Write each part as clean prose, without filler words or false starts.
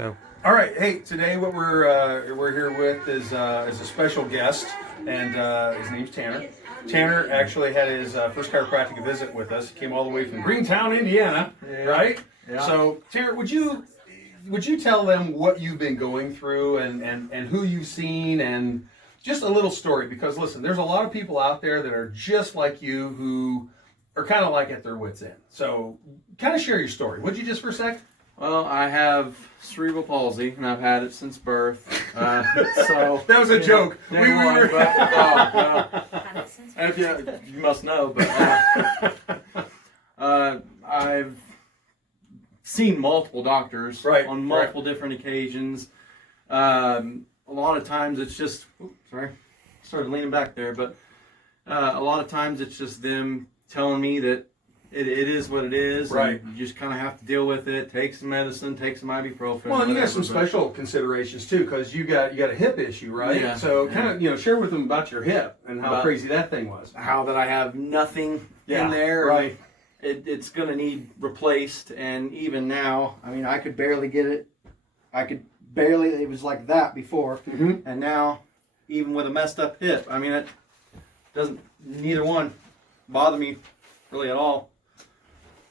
So, All right, hey, today what we're here with is a special guest, and his name's Tanner. Tanner actually had his first chiropractic visit with us. He came all the way from Greentown, Indiana, right? Yeah. So, Tanner, would you tell them what you've been going through and who you've seen and just a little story? Because listen, there's a lot of people out there that are just like you who are kind of like at their wits' end. So, kind of share your story, would you, just for a sec? Well, I have cerebral palsy, and I've had it since birth. So That was a joke. We were. And if you must know, but I've seen multiple doctors on multiple different occasions. A lot of times it's just, started leaning back there, but a lot of times it's just them telling me that it is what it is. Right. And you just kind of have to deal with it. Take some medicine, take some ibuprofen. Well, and you got some whatever, special considerations too, because you got a hip issue, right? Yeah. So kind of share with them about your hip and how crazy that thing was. How that I have nothing in there. Right. It's going to need replaced, and even now, I mean, I could barely get it. It was like that before, and now, even with a messed up hip, I mean, it doesn't, neither one bother me really at all.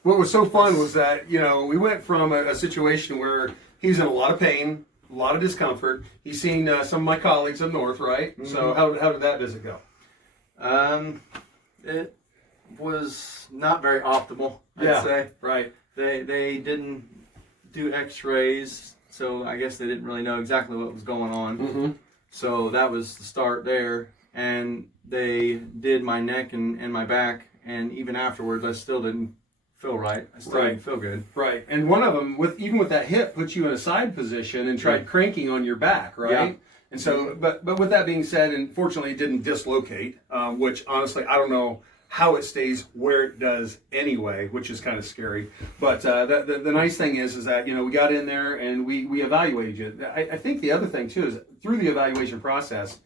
What was so fun was that we went from a situation where he's in a lot of pain, a lot of discomfort. He's seen some of my colleagues up north, right? Mm-hmm. So how did that visit go? It was not very optimal, I'd say. Right. They didn't do X-rays, so I guess they didn't really know exactly what was going on. Mm-hmm. So that was the start there, and they did my neck and my back, and even afterwards, I still didn't feel right. I still didn't feel good. Right, and one of them, even with that hip, put you in a side position and tried cranking on your back, right? Yeah. And so, but with that being said, and fortunately it didn't dislocate, which honestly, I don't know how it stays where it does anyway, which is kind of scary. But the nice thing is that, we got in there and we evaluated you. I think the other thing too is through the evaluation process,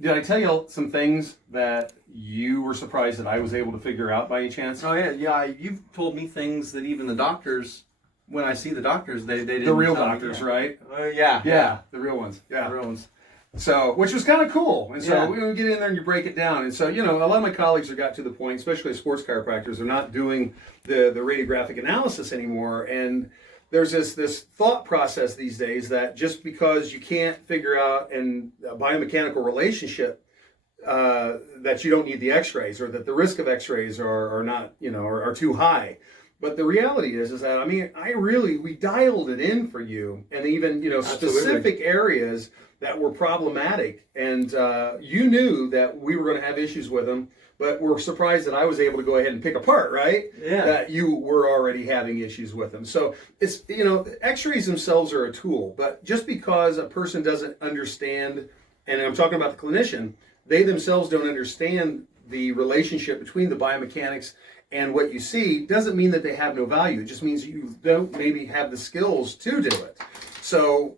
did I tell you some things that you were surprised that I was able to figure out by any chance? Oh yeah. You've told me things that even the doctors, when I see the doctors, they didn't. The real tell me. doctors, right? Yeah, the real ones. Yeah, the real ones. So, which was kind of cool. And so Yeah. we get in there and you break it down. And so, a lot of my colleagues have got to the point, especially sports chiropractors, they're not doing the radiographic analysis anymore. And there's this thought process these days that just because you can't figure out a biomechanical relationship, that you don't need the x-rays, or that the risk of x-rays are not, are too high. But the reality is that, we dialed it in for you, and even, specific areas that were problematic. And you knew that we were going to have issues with them, but we're surprised that I was able to go ahead and pick apart, right? Yeah. That you were already having issues with them. So it's, x-rays themselves are a tool, but just because a person doesn't understand, and I'm talking about the clinician, they themselves don't understand the relationship between the biomechanics and what you see, doesn't mean that they have no value. It just means you don't maybe have the skills to do it. So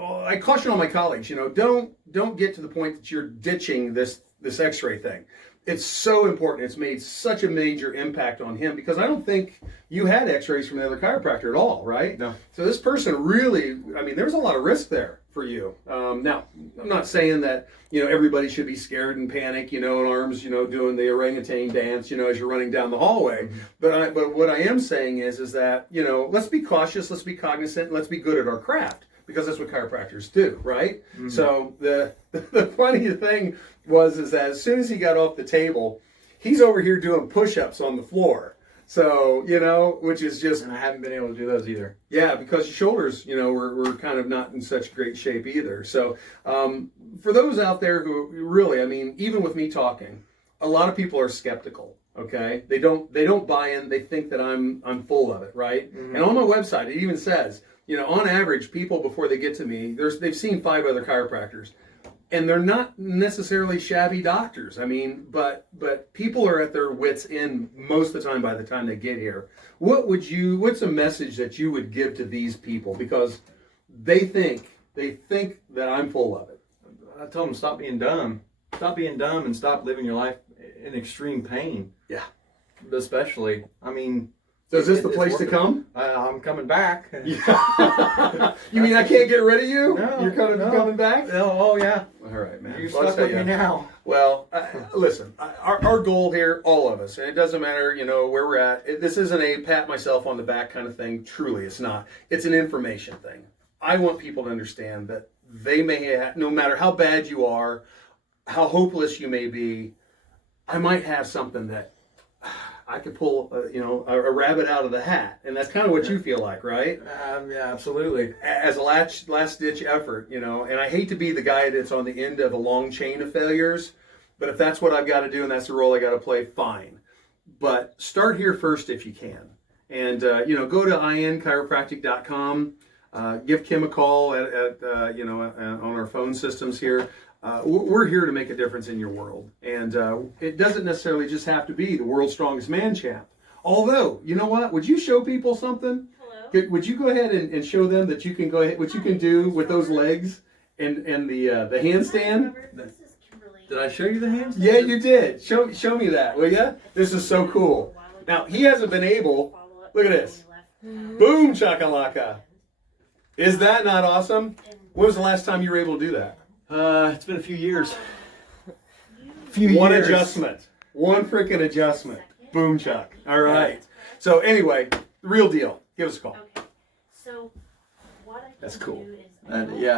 I caution all my colleagues, don't get to the point that you're ditching this x-ray thing. It's so important. It's made such a major impact on him, because I don't think you had x-rays from the other chiropractor at all, right? No. So this person really, there's a lot of risk there for you. Now, I'm not saying that, everybody should be scared and panic, and arms, doing the orangutan dance, as you're running down the hallway. Mm-hmm. But what I am saying is that, let's be cautious, let's be cognizant, and let's be good at our craft, because that's what chiropractors do, right? Mm-hmm. So the funny thing is that as soon as he got off the table, he's over here doing push-ups on the floor. So, which is just... And I haven't been able to do those either. Yeah, because your shoulders, were kind of not in such great shape either. So, for those out there who really, even with me talking, a lot of people are skeptical, okay? They don't buy in. They think that I'm full of it, right? Mm-hmm. And on my website, it even says, on average, people before they get to me, they've seen 5 other chiropractors. And they're not necessarily shabby doctors. But people are at their wits' end most of the time by the time they get here. What's a message that you would give to these people? Because they think that I'm full of it. I told them, stop being dumb. Stop being dumb and stop living your life in extreme pain. Yeah. Especially, So is this the place to come? I'm coming back. You mean I can't get rid of you? No, You're coming back? Oh yeah. All right, man. You're Well, I'll stuck tell with me you. now. Well, listen, our goal here, all of us, and it doesn't matter, where we're at. This isn't a pat myself on the back kind of thing. Truly, it's not. It's an information thing. I want people to understand that they may have, no matter how bad you are, how hopeless you may be, I might have something that I could pull, a rabbit out of the hat. And that's kind of what you feel like, right? Yeah, absolutely. As a last ditch effort, and I hate to be the guy that's on the end of a long chain of failures, but if that's what I've got to do and that's the role I got to play, fine. But start here first if you can. And, go to inchiropractic.com, give Kim a call on our phone systems here. We're here to make a difference in your world. And it doesn't necessarily just have to be the world's strongest man champ. Although, you know what? Would you show people something? Hello? Would you go ahead and show them that you can go ahead, what you can do with those legs and the handstand? This is Kimberly. Did I show you the hands? Yeah, you did. Show me that, will ya? This is so cool. Now, he hasn't been able. Look at this. Boom chakalaka. Is that not awesome? When was the last time you were able to do that? It's been a few years. One adjustment. One freaking adjustment. Boom chuck. All right. So anyway, real deal. Give us a call. Okay. So what I can That's cool. do is Yeah.